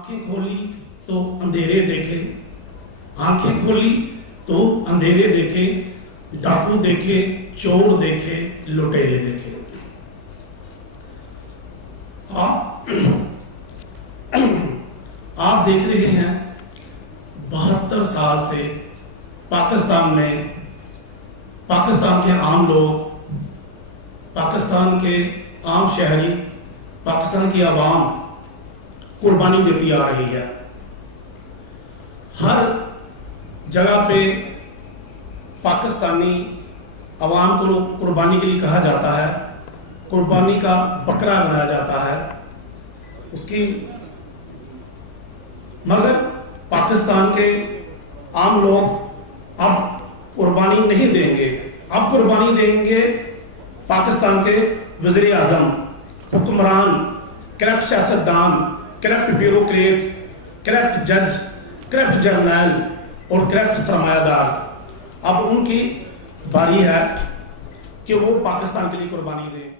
आंखें खोली तो अंधेरे देखे, आंखें खोली तो अंधेरे देखे, डाकू देखे, चोर देखे, लुटेरे देखे। आप देख रहे हैं 72 साल से पाकिस्तान में पाकिस्तान के आम लोग, पाकिस्तान के आम शहरी, पाकिस्तान की आवाम कुर्बानी देती आ रही है। हर जगह पे पाकिस्तानी आवाम को कुर्बानी के लिए कहा जाता है, कुर्बानी का बकरा बनाया जाता है उसकी, मगर पाकिस्तान के आम लोग अब कुर्बानी नहीं देंगे। अब कुर्बानी देंगे पाकिस्तान के वज़ीर आज़म, हुक्मरान, करप्ट सियासतदान, करप्ट ब्यूरोक्रेट, करप्ट जज, करप्ट जर्नल और करप्ट सरमायादार। अब उनकी बारी है कि वो पाकिस्तान के लिए कुर्बानी दें।